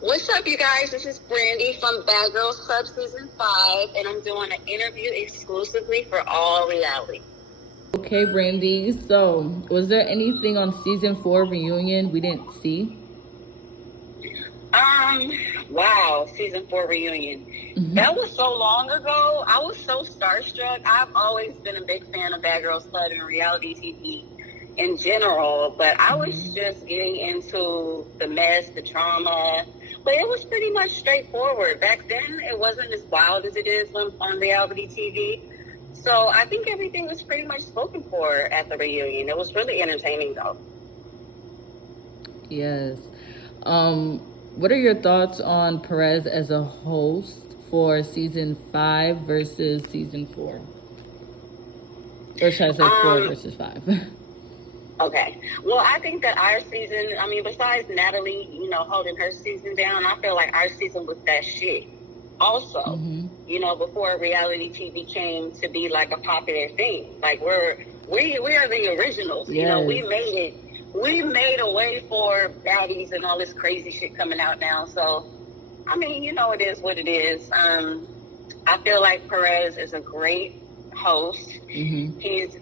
What's up, you guys? This is Brandi from Badgirlsclub Season 5, and I'm doing an interview exclusively for All Reality. Okay, Brandi. So, was there anything on Season 4 reunion we didn't see? Wow, Season 4 reunion. Mm-hmm. That was so long ago. I was so starstruck. I've always been a big fan of Badgirlsclub and Realitytv in general, but I was just getting into the mess, the trauma. But it was pretty much straightforward. Back then, it wasn't as wild as it is on reality TV. So I think everything was pretty much spoken for at the reunion. It was really entertaining, though. Yes. What are your thoughts on Perez as a host for Season 5 versus Season 4? Or should I say 4 versus 5? Okay. Well, I think that our season, besides Natalie, holding her season down, I feel like our season was that shit. Also, before reality TV came to be like a popular thing. Like we are the originals. Yes. We made it. We made a way for baddies and all this crazy shit coming out now. So, it is what it is. I feel like Perez is a great host. He's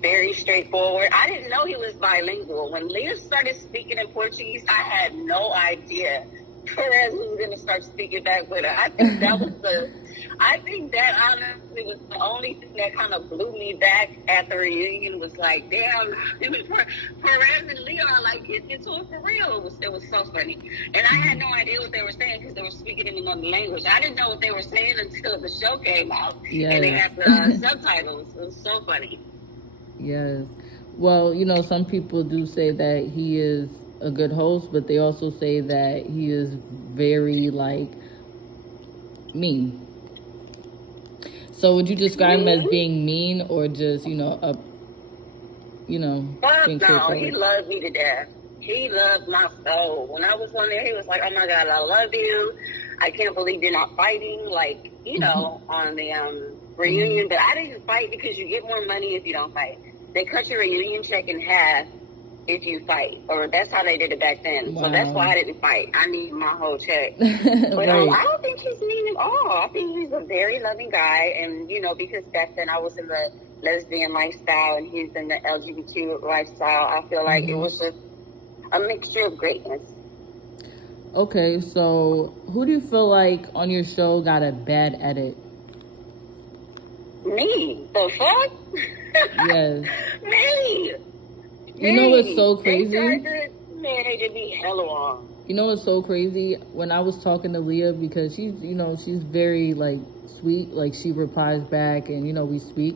very straightforward. I didn't know he was bilingual. When Leah started speaking in Portuguese, I had no idea Perez was going to start speaking back with her. I think that honestly was the only thing that kind of blew me back at the reunion. Was like, damn, Perez and Leah are like getting into it for real. It was so funny. And I had no idea what they were saying because they were speaking in another language. I didn't know what they were saying until the show came out. Yes. And they had the subtitles. It was so funny. Yes. Well, some people do say that he is a good host, but they also say that he is very, mean. So would you describe him as being mean or just, being no, he loved me to death. He loved my soul. When I was on there, he was like, oh my God, I love you. I can't believe you're not fighting, on the reunion. But I didn't fight because you get more money if you don't fight. They cut your reunion check in half if you fight, or that's how they did it back then. Wow. So that's why I didn't fight. I need my whole check. But right. I don't think he's mean at all. I think he's a very loving guy, and because back then I was in the lesbian lifestyle and he's in the LGBTQ lifestyle, I feel like it was just a mixture of greatness. Okay, so who do you feel like on your show got a bad edit? Me? The fuck? Yes. Me. You know what's so crazy? They did me hella wrong. You know what's so crazy? When I was talking to Leah, because she's very, sweet. She replies back and, we speak.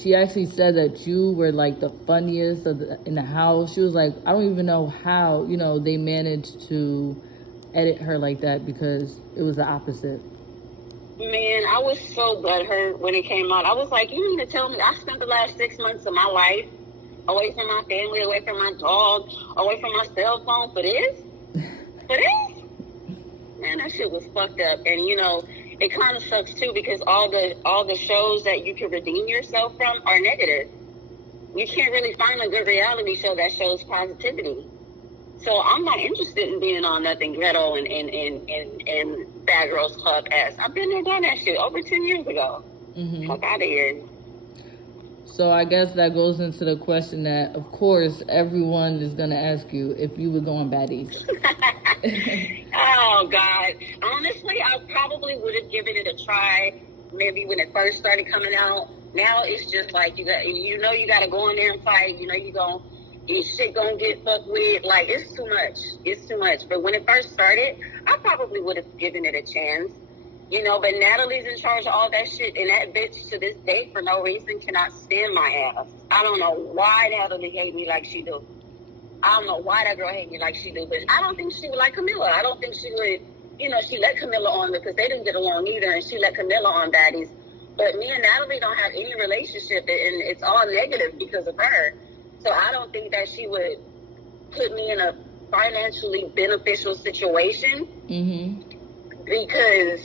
She actually said that you were, the funniest in the house. She was like, I don't even know how, they managed to edit her like that because it was the opposite. Man, I was so butthurt when it came out. I was like, you need to tell me. I spent the last 6 months of my life away from my family, away from my dog, away from my cell phone for this? For this? Man, that shit was fucked up. And, it kind of sucks, too, because all the shows that you can redeem yourself from are negative. You can't really find a good reality show that shows positivity. So I'm not interested in being on nothing ghetto and Badgirlsclub ass. I've been there, done that shit over 10 years ago. Fuck out of here. So I guess that goes into the question that, of course, everyone is going to ask you if you would go on baddies. Oh, God. Honestly, I probably would have given it a try maybe when it first started coming out. Now it's just like you got to go in there and fight. Your shit gonna get fucked with. It's too much. It's too much. But when it first started, I probably would have given it a chance. But Natalie's in charge of all that shit, and that bitch to this day, for no reason, cannot stand my ass. I don't know why Natalie hate me like she do. I don't know why that girl hate me like she do, but I don't think she would like Camilla. I don't think she would, she let Camilla on because they didn't get along either, and she let Camilla on baddies. But me and Natalie don't have any relationship, and it's all negative because of her. So I don't think that she would put me in a financially beneficial situation because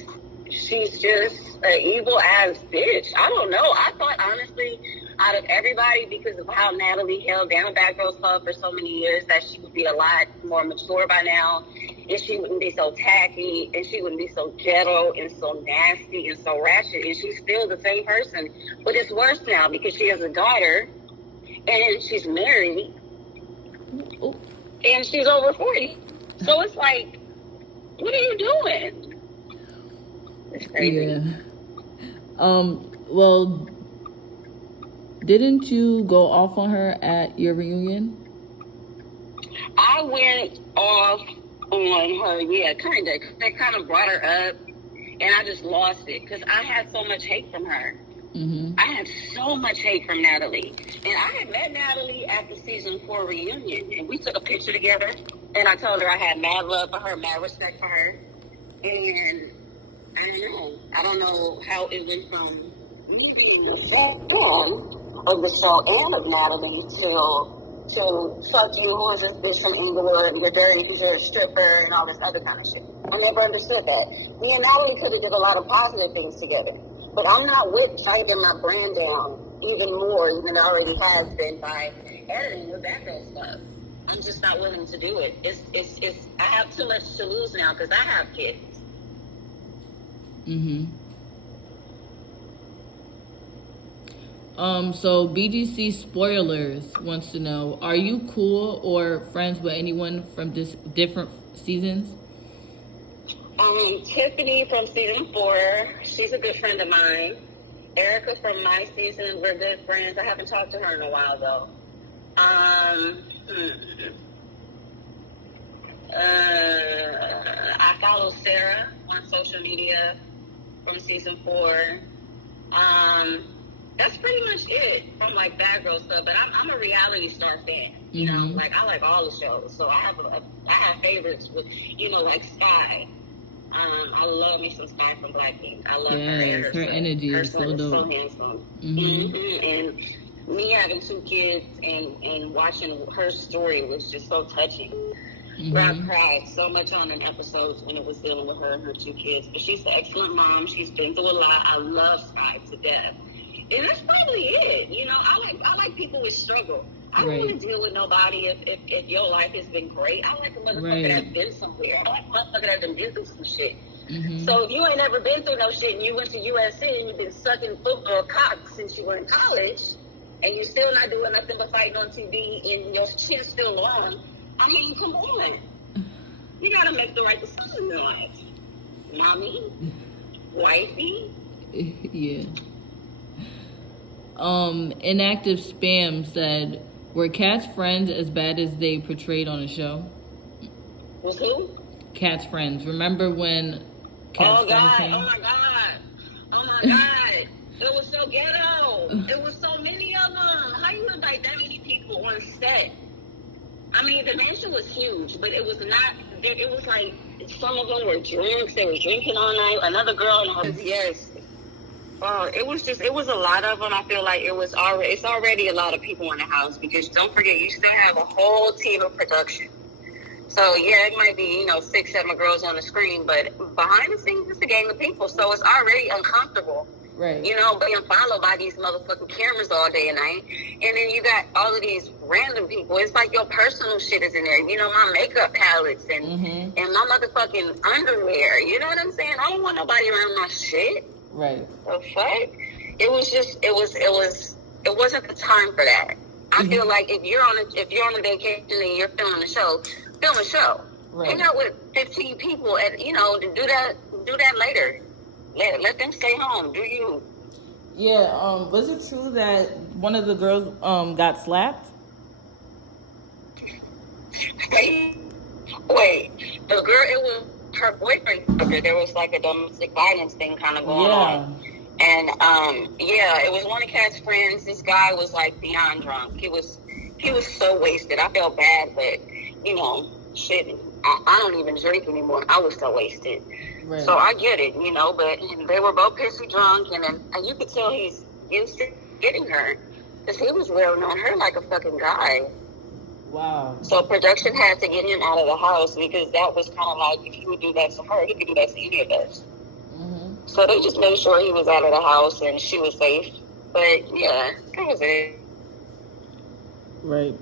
she's just an evil ass bitch. I don't know. I thought, honestly, out of everybody, because of how Natalie held down Badgirlsclub for so many years, that she would be a lot more mature by now, and she wouldn't be so tacky, and she wouldn't be so ghetto and so nasty and so ratchet, and she's still the same person. But it's worse now because she has a daughter, and she's married, and she's over 40. So it's like, what are you doing? It's crazy. Yeah. Well, didn't you go off on her at your reunion? I went off on her, yeah, kind of. They kind of brought her up, and I just lost it because I had so much hate from her. Mm-hmm. I had so much hate from Natalie. And I had met Natalie at the season 4 reunion, and we took a picture together, and I told her I had mad love for her, mad respect for her. And I don't know how it went from me being the fan of the show and of Natalie to fuck you, who is this bitch from Inglewood, you're dirty because you're a stripper and all this other kind of shit. I never understood that. Me and Natalie could have did a lot of positive things together, but I'm not with taking my brand down even more than it already has been by editing with Badgirlsclub. I'm just not willing to do it. It's I have too much to lose now because I have kids. Mm-hmm. So BGC Spoilers wants to know, are you cool or friends with anyone from different seasons? Tiffany from season 4, she's a good friend of mine. Erica from my season, we're good friends. I haven't talked to her in a while though. I follow Sarah on social media from season 4. That's pretty much it from like Badgirlsclub. But I'm a reality star fan. You know, like I like all the shows. So I have favorites with, like Sky. I love me some Sky from Blackpink. I love her. Her energy is so dope. So handsome. And me having 2 kids and watching her story was just so touching. Where I cried so much on an episode when it was dealing with her and her 2 kids. But she's an excellent mom. She's been through a lot. I love Sky to death. And that's probably it. I like people with struggle. I don't want to deal with nobody if your life has been great. I like a motherfucker that's been somewhere. I like a motherfucker that's been through some shit. So if you ain't never been through no shit and you went to USC and you've been sucking football cock since you were in college and you're still not doing nothing but fighting on TV and your shit's still long, I mean, come on. You gotta make the right decision in life. Mommy, wifey. Yeah. Inactive Spam said, were Kat's friends as bad as they portrayed on the show? Was who? Kat's friends. Remember when Kat's friends came? Oh my God. It was so ghetto. It was so many of them. How you invite that many people on set? I mean, the mansion was huge, but it was not, it was like, some of them were drunks. They were drinking all night. Another girl in her, yes. It was a lot of them. I feel like it's already a lot of people in the house because don't forget, you still have a whole team of production. So yeah, it might be, 6, 7 girls on the screen, but behind the scenes, it's a gang of people. So it's already uncomfortable. Right. Being followed by these motherfucking cameras all day and night. And then you got all of these random people. It's like your personal shit is in there. My makeup palettes and my motherfucking underwear. You know what I'm saying? I don't want nobody around my shit. Right. The fuck? It wasn't the time for that. I feel like if you're on a vacation and you're filming a show, film a show. Right. Hang out with 15 people to do that later. Let them stay home. Do you? Yeah. Was it true that one of the girls got slapped? Wait. The girl, it was her boyfriend. There was like a domestic violence thing kind of going on. And it was one of Kat's friends. This guy was like beyond drunk. He was so wasted. I felt bad, but shit. I don't even drink anymore. I was so wasted. Right. So I get it, but they were both pissy drunk, and you could tell he's used to getting her because he was railing on her like a fucking guy. Wow. So production had to get him out of the house because that was kind of like, if he would do that to her, he could do that to any of us. So they just made sure he was out of the house and she was safe. But yeah, that was it. Right.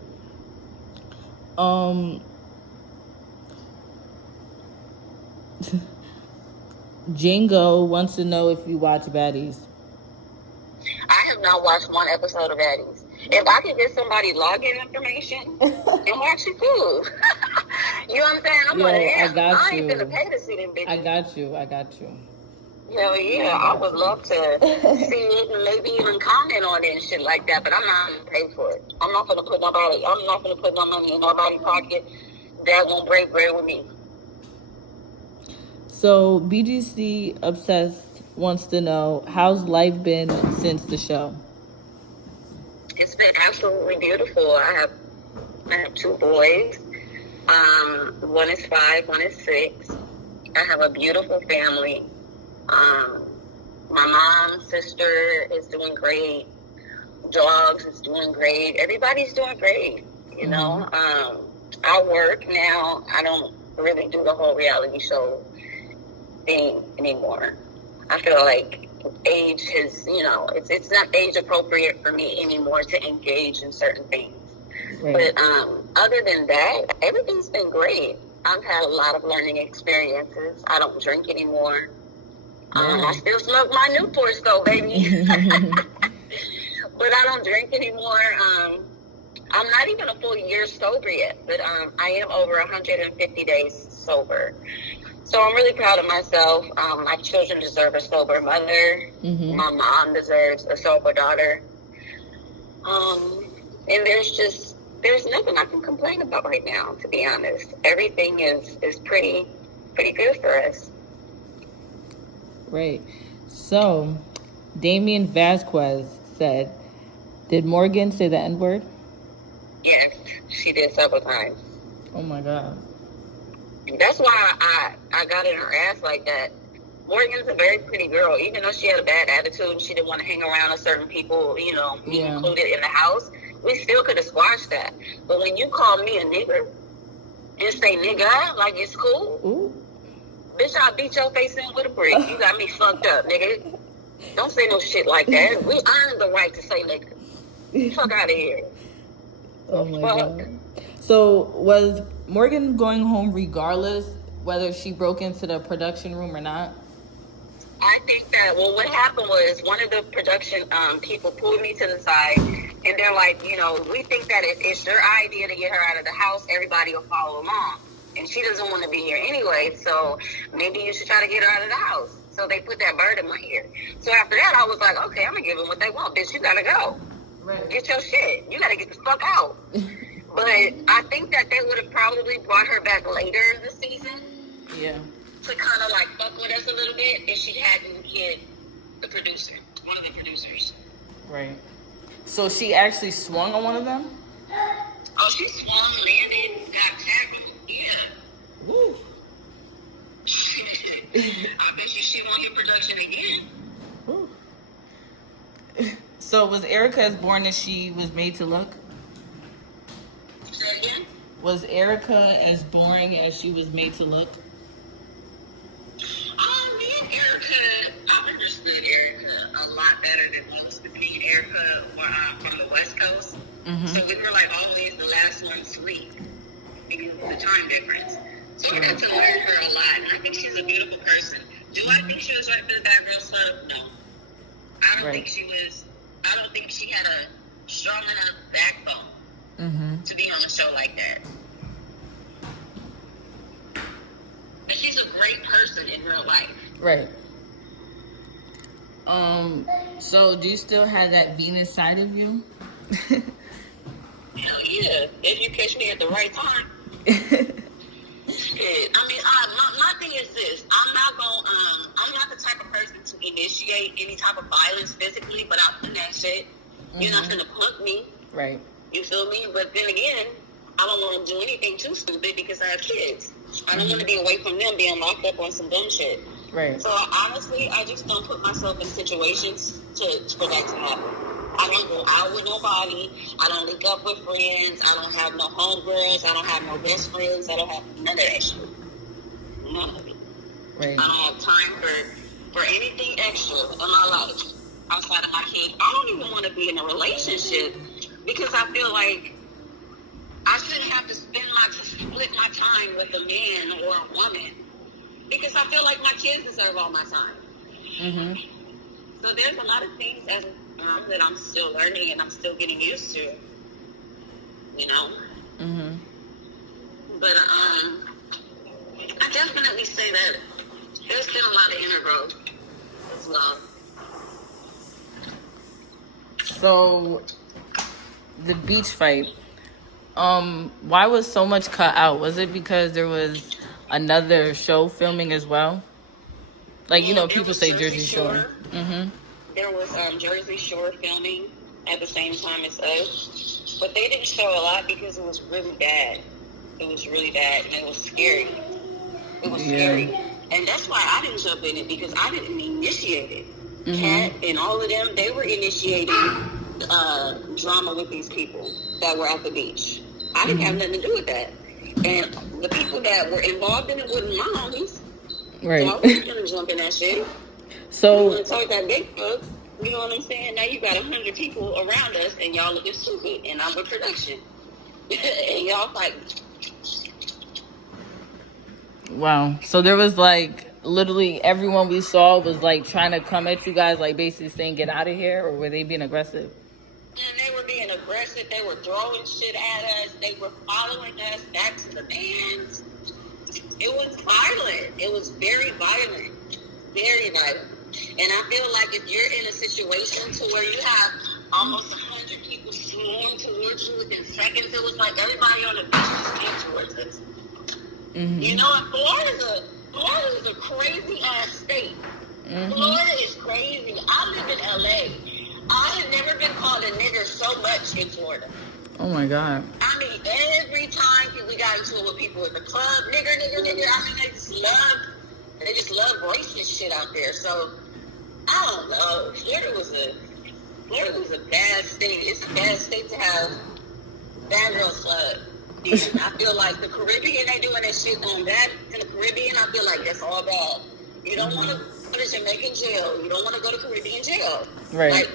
Jingo wants to know if you watch Baddies. I have not watched one episode of Baddies. If I could get somebody login information and watch it, cool. You know what I'm saying? I'm like, yeah, I ain't gonna pay to see them bitches. I got you. Hell yeah, I would love to see it and maybe even comment on it and shit like that, but I'm not gonna pay for it. I'm not gonna put no money in nobody's pocket that won't break bread with me. So BGC Obsessed wants to know, how's life been since the show? It's been absolutely beautiful. I have 2 boys. One is 5, one is 6. I have a beautiful family. My mom's sister is doing great. Dogs is doing great. Everybody's doing great. You know, I work now. I don't really do the whole reality show thing anymore. I feel like age is, it's not age appropriate for me anymore to engage in certain things. Right. But other than that, everything's been great. I've had a lot of learning experiences. I don't drink anymore. I still smoke my Newport though, baby. But I don't drink anymore. I'm not even a full year sober yet, but I am over 150 days sober. So I'm really proud of myself. My children deserve a sober mother. My mom deserves a sober daughter. And there's nothing I can complain about right now, to be honest. Everything is pretty good for us. Right. So, Damien Vasquez said, did Morgan say the N-word? Yes, she did several times. Oh my God. That's why I got in her ass like that. Morgan's a very pretty girl. Even though she had a bad attitude and she didn't want to hang around with certain people, me included in the house, we still could have squashed that. But when you call me a nigger and say nigga, like it's cool, ooh. Bitch, I'll beat your face in with a brick. You got me fucked up, nigga. Don't say no shit like that. We earned the right to say nigga. Fuck out of here. Oh my God. So was Morgan going home regardless whether she broke into the production room or not? I think that, what happened was one of the production people pulled me to the side and they're like, we think that if it's your idea to get her out of the house, everybody will follow along. And she doesn't want to be here anyway, so maybe you should try to get her out of the house. So they put that bird in my ear. So after that, I was like, okay, I'm going to give them what they want. Bitch, you got to go. Right. Get your shit. You got to get the fuck out. But I think that they would have probably brought her back later in the season. Yeah. To kind of fuck with us a little bit if she hadn't hit the producer, one of the producers. Right. So she actually swung on one of them? Oh, she swung, landed, got tackled. Yeah. Woo. I bet she won't hit production again. Woo. So was Erica as boring as she was made to look? Say again? Was Erica as boring as she was made to look? Me and Erica, I've understood Erica a lot better than most between Erica from the West Coast. So we were always the last one to sleep because of the time difference. So I got to learn her a lot. And I think she's a beautiful person. Do I think she was right for the Badgirlsclub? No. I don't think she was. I don't think she had a strong enough backbone to be on a show like that. But she's a great person in real life. Right. So do you still have that Venus side of you? Hell yeah. If you catch me at the right time. My thing is this. I'm not the type of person to initiate any type of violence physically, but I'll put that shit. You're not gonna punk me. Right. You feel me? But then again, I don't want to do anything too stupid because I have kids. I don't want to be away from them being locked up on some dumb shit. Right. So honestly, I just don't put myself in situations for that to happen. I don't go out with nobody. I don't link up with friends. I don't have no homegirls. I don't have no best friends. I don't have none of that shit. None of it. Right. I don't have time for anything extra in my life. outside of my kids. I don't even want to be in a relationship because I feel like I shouldn't have to split my time with a man or a woman because I feel like my kids deserve all my time. Mm-hmm. So there's a lot of things as that I'm still learning and I'm still getting used to, you know. Mm-hmm. But I definitely say that there's been a lot of inner growth as well. So the beach fight, why was so much cut out? Was it because there was another show filming as well? Like, you know, people say Jersey Shore. Mm-hmm. There was Jersey Shore filming at the same time as us, but they didn't show a lot because it was really bad. It was really bad, and it was scary. It was scary, and that's why I didn't jump in it because I didn't initiate it. Kat and all of them, they were initiating drama with these people that were at the beach. I didn't have nothing to do with that, and the people that were involved in it wasn't my homies. Right. So I wasn't gonna jump in that shit. So you want to talk that big book, you know what I'm saying? Now you got 100 people around us, and y'all looking stupid, and I'm with production, and y'all like. Wow. So there was like literally everyone we saw was like trying to come at you guys, like basically saying get out of here, or were they being aggressive? And they were being aggressive. They were throwing shit at us. They were following us back to the vans. It was violent. It was very violent. Very violent. And I feel like if you're in a situation to where you have almost 100 people swarm towards you within seconds, it was like everybody on the beach just came towards us. Mm-hmm. You know, and Florida is a crazy ass state. Mm-hmm. Florida is crazy. I live in LA. I have never been called a nigger so much in Florida. Oh my God. I mean, every time we got into it with people at the club, nigger. I mean, they just love racist shit out there. So I don't know. Florida was a bad state. It's a bad state to have Badgirlsclub. And I feel like the Caribbean, they doing that shit on that. In the Caribbean, I feel like that's all bad. You don't want to go to Jamaican jail. You don't want to go to Caribbean jail. Right. Like,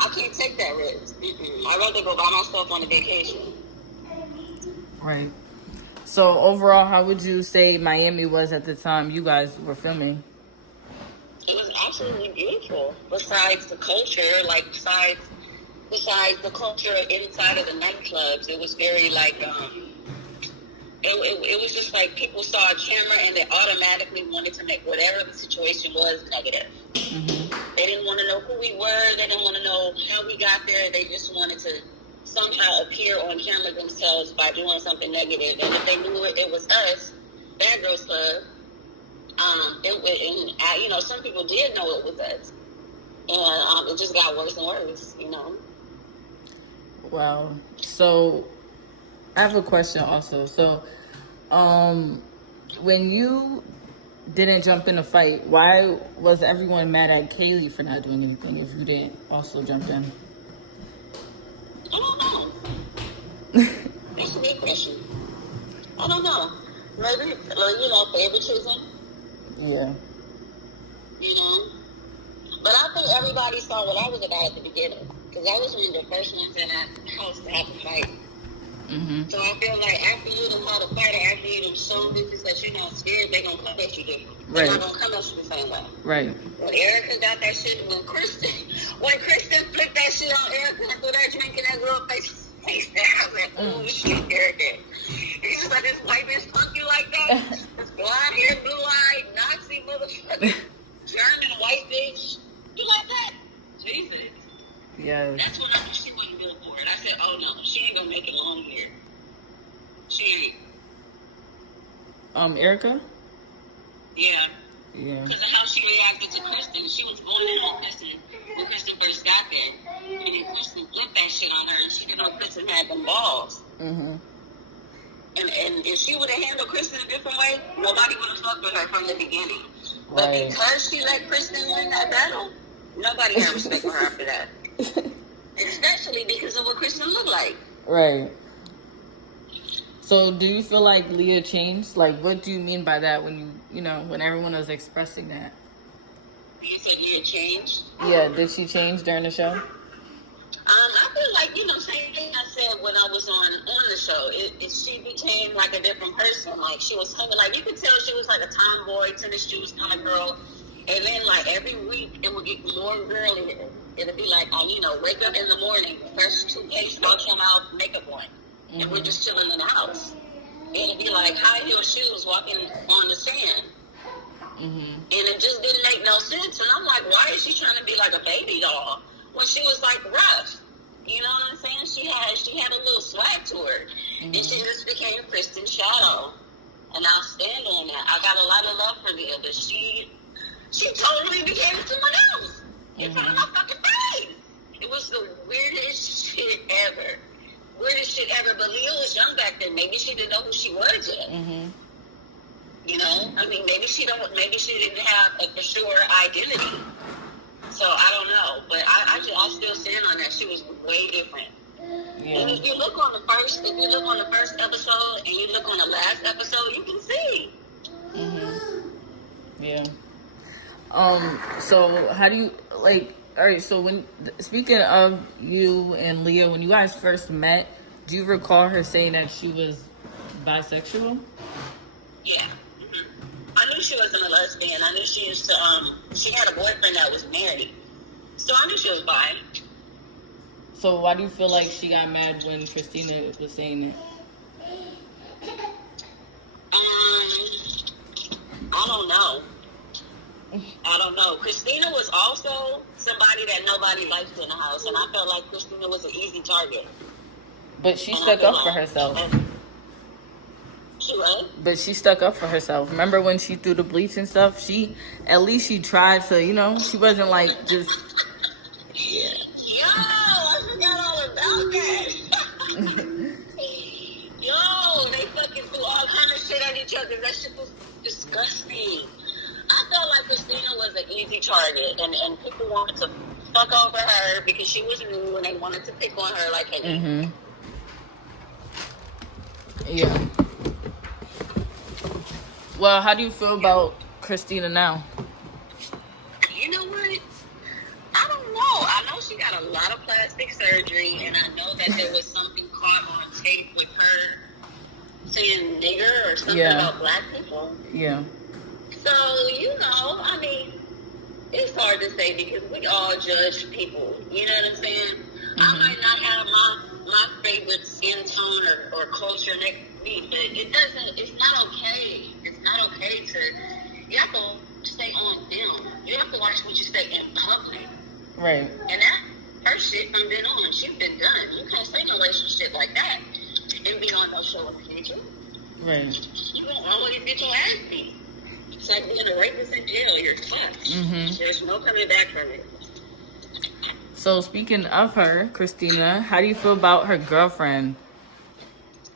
I can't take that risk. I'd rather go by myself on a vacation. Right. So overall, how would you say Miami was at the time you guys were filming? It was absolutely beautiful. Besides the culture, like besides the culture inside of the nightclubs, it was very like it was just like people saw a camera and they automatically wanted to make whatever the situation was negative. Mm-hmm. They didn't want to know who we were. They didn't want to know how we got there. They just wanted to somehow appear on camera themselves by doing something negative. And if they knew it was us, Badgirlsclub, you know, some people did know it was us. And it just got worse and worse, you know. Wow. So I have a question also. So when you didn't jump in the fight, why was everyone mad at Kaylee for not doing anything if you didn't also jump in? I don't know. That's a good question. I don't know. Maybe, you know, favoritism. Yeah. You know? But I think everybody saw what I was about at the beginning. Because I was one of the first ones in that house to have to fight. Mm-hmm. So I feel like after you done had a fight, after you done shown bitches that you're not scared, they gonna come at you different. They're not gonna come at you the same way. Right. When Erica got that shit, when Kristen flipped that shit on Erica and threw that drink in that girl face down, I went, oh shit, Erica. He's just like, this white bitch punk you like that? This blonde hair, blue-eyed, Nazi motherfucker, German white bitch. You like that? Jesus. Yeah. That's when I knew she wasn't good for it. I said, oh no, she ain't gonna make it long here. She ain't. Erica? Yeah. Yeah. Because of how she reacted to Kristen. She was going in on Kristen when Kristen first got there. And then Kristen flipped that shit on her and she didn't know Kristen had them balls. Mm-hmm. And if she would have handled Kristen a different way, nobody would have fucked with her from the beginning. Right. But because she let Kristen win that battle, nobody had respect for her after that. Especially because of what Kristen looked like. Right. So do you feel like Leah changed? Like, what do you mean by that when when everyone was expressing that? You said you had changed? Yeah, did she change during the show? I feel like, same thing I said when I was on the show. She became like a different person. Like, she was hanging, like, you could tell she was like a tomboy, tennis shoes kind of girl. And then, like, every week it would get more girly. It'd be like, wake up in the morning, fresh toothpaste, wash your mouth, makeup on. Mm-hmm. And we're just chilling in the house. And it'd be like high heel shoes walking on the sand. Mm-hmm. And it just didn't make no sense. And I'm like, why is she trying to be like a baby doll when she was like rough? You know what I'm saying? She had a little swag to her. Mm-hmm. And she just became Kristen's shadow. And I'll stand on that. I got a lot of love for Leah, but she totally became someone else. In front of my fucking face. It was the weirdest shit ever. Weirdest shit ever. But Leah was young back then. Maybe she didn't know who she was yet. Mm-hmm. Maybe she didn't have a for sure identity. So I don't know, but I still stand on that. She was way different. Yeah. And if you look on the first episode and you look on the last episode, you can see. Mhm. Yeah. So how do you like? All right. So speaking of you and Leah, when you guys first met, do you recall her saying that she was bisexual? Yeah. I knew she wasn't a lesbian. I knew she used to, she had a boyfriend that was married. So I knew she was bi. So why do you feel like she got mad when Christina was saying it? I don't know. Christina was also somebody that nobody liked in the house. And I felt like Christina was an easy target. But she stuck up for herself. She what? But she stuck up for herself. Remember when she threw the bleach and stuff? At least she tried to, she wasn't like just... Yeah. Yo, I forgot all about that. Yo, they fucking threw all kind of shit at each other. That shit was disgusting. I felt like Christina was an easy target, and people wanted to fuck over her because she was new, and they wanted to pick on her like anything. Mm-hmm. Yeah. Well, how do you feel about Christina now? You know what? I don't know. I know she got a lot of plastic surgery, and I know that there was something caught on tape with her saying nigger or something about black people. Yeah. So, it's hard to say because we all judge people. You know what I'm saying? Mm-hmm. I might not have my favorite skin tone or culture next to me, but it's not okay. It's not okay you have to stay on film. You have to watch what you say in public. Right. And that, her shit from then on, she's been done. You can't say no relationship like that and be on no show in the future. Right. You gonna always get your ass beat. It's like being a rapist in jail. You're fucked. Mm-hmm. There's no coming back from it. So speaking of her, Christina, how do you feel about her girlfriend?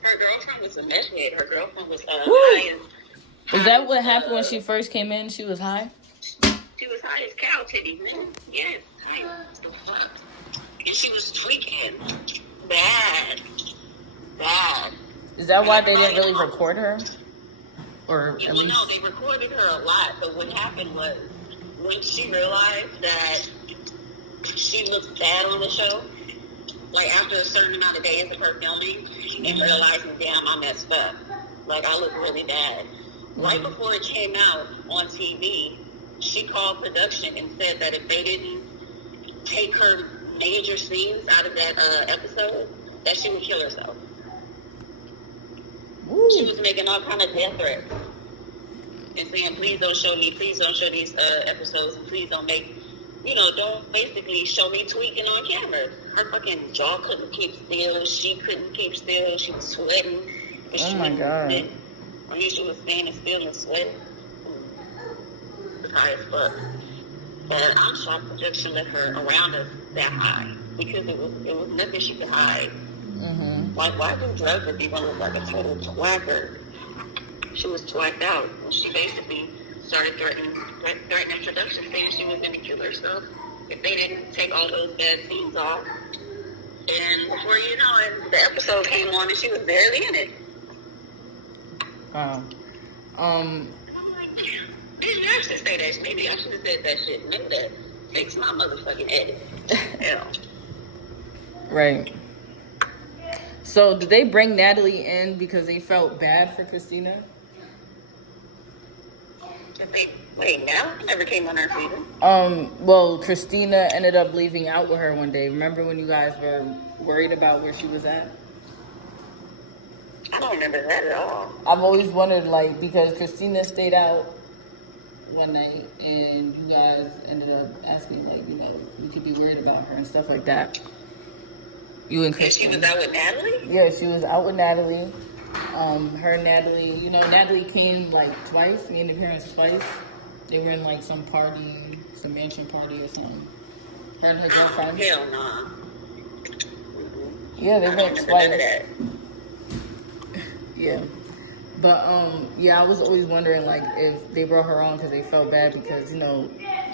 Her girlfriend was a meth head. Her girlfriend was high. Is that what happened when she first came in? She was high? She was high as cow titties, man. Yes, high as the fuck. And she was tweaking. Bad. Is that why they didn't really record her? Or at least... No, they recorded her a lot. But what happened was, when she realized that she looked bad on the show, like after a certain amount of days of her filming, and realizing, damn, I messed up. Like, I look really bad. Right before it came out on TV, she called production and said that if they didn't take her major scenes out of that episode, that she would kill herself. Ooh. She was making all kind of death threats and saying, please don't show me, please don't show these episodes, and please don't don't basically show me tweaking on camera. Her fucking jaw couldn't keep still. She couldn't keep still. She was sweating. Oh my God. When she was standing still and sweating. It was high as fuck. And I'm shocked production let her around us that high. Because it was nothing she could hide. Mm-hmm. Like, why do drugs if you're going to look like a total twacker? She was twacked out. And she basically started threatening production, saying she was going to kill herself if they didn't take all those bad scenes off. And before you know it, the episode came on and she was barely in it. Wow. I'm like, damn, bitch, I should say that. Maybe I should have said that shit. Maybe that fix my motherfucking edit. Yeah. Right. So did they bring Natalie in because they felt bad for Christina? Wait, now? Never came on her season. Well, Christina ended up leaving out with her one day. Remember when you guys were worried about where she was at? I don't remember that at all. I've always wondered, like, because Christina stayed out one night and you guys ended up asking, like, you know, we could be worried about her and stuff like that. You and Kristen. She was out with Natalie? Yeah, she was out with Natalie. Her and Natalie, you know, Natalie came like twice, made an appearance twice. They were in like some party, some mansion party or something. Her and her girlfriend. Hell no. Yeah, they went twice. Yeah. But, yeah, I was always wondering, like, if they brought her on because they felt bad because, you know,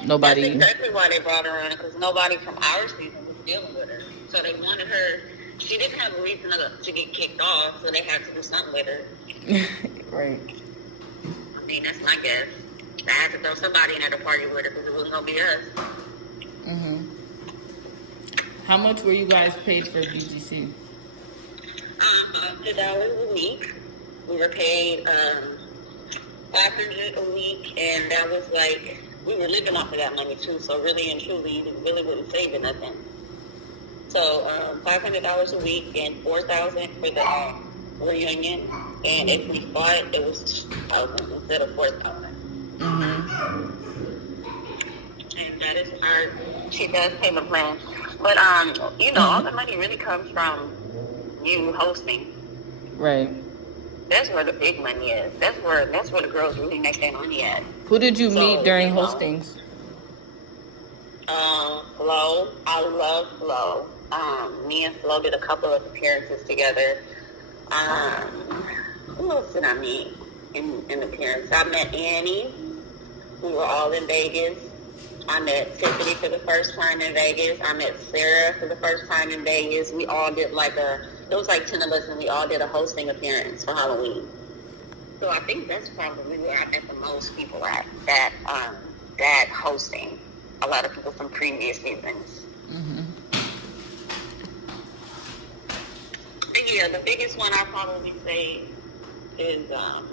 nobody... That's exactly why they brought her on, because nobody from our season was dealing with her. So they wanted her... She didn't have a reason to get kicked off, so they had to do something with her. Right. I mean, that's my guess. I had to throw somebody in at the party with her because it wasn't going to be us. Mm-hmm. How much were you guys paid for BGC? $100 a week. We were paid $500 a week, and that was like, we were living off of that money too, so really and truly, we really wasn't saving nothing. So $500 a week and $4,000 for the reunion, and if we fought, it was $2,000 instead of $4,000. Mm-hmm. And that is our cheap-ass payment plan. But, you know, all the money really comes from you hosting. Right. That's where the big money is. That's where the girls really make their money at. Who did you meet during hostings? Flo. I love Flo. Me and Flo did a couple of appearances together. Who else did I meet in appearance? I met Annie. We were all in Vegas. I met Tiffany for the first time in Vegas. I met Sarah for the first time in Vegas. We all did it was like 10 of us, and we all did a hosting appearance for Halloween. So I think that's probably where I met the most people at that hosting. A lot of people from previous seasons. Mm-hmm. But yeah, the biggest one I'll probably say is what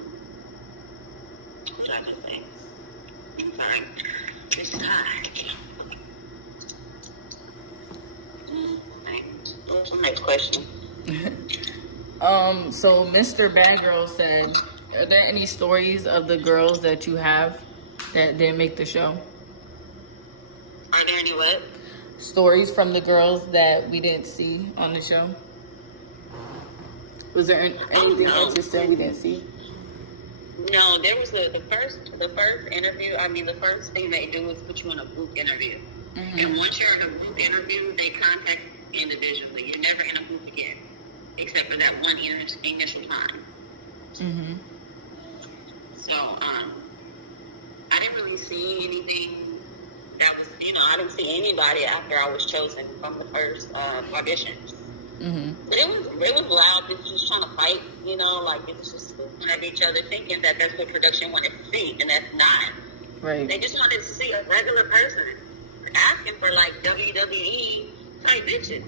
did I just say? I'm sorry. It's time. What's the next question? So Mr. Bad Girl said, are there any stories of the girls that you have that didn't make the show? Are there any what? Stories from the girls that we didn't see on the show? Was there anything interesting we didn't see? No, there was the first interview. I mean, the first thing they do is put you in a group interview. Mm-hmm. And once you're in a group interview, they contact you individually. You're never in a group again, except for that one initial time. Mm-hmm. So, I didn't really see anything that was, I didn't see anybody after I was chosen from the first audition. Mm-hmm. But it was loud. They was just trying to fight, like it was just looking at each other, thinking that that's what production wanted to see, and that's not. Right. They just wanted to see a regular person asking for like WWE type bitches,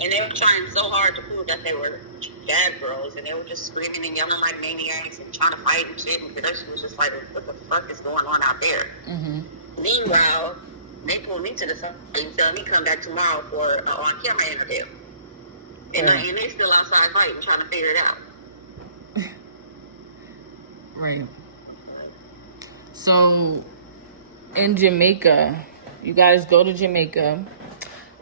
and they were trying so hard to prove that they were bad girls, and they were just screaming and yelling like maniacs and trying to fight and shit. And production was just like, "What the fuck is going on out there?" Mm-hmm. Meanwhile, they pulled me to the side and told me come back tomorrow for an on-camera interview. And, and they still outside fighting, trying to figure it out. Right. So, in Jamaica, you guys go to Jamaica.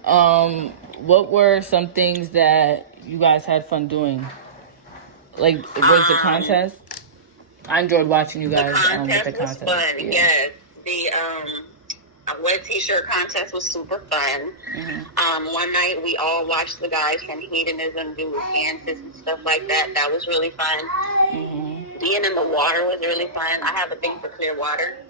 What were some things that you guys had fun doing? Like, was the contest? I enjoyed watching you guys with the contest. Was fun, yes. The wet t-shirt contest was super fun. Mm-hmm. One night we all watched the guys from Hedonism do dances and stuff like that. That was really fun. Mm-hmm. Being in the water was really fun. I have a thing for clear water.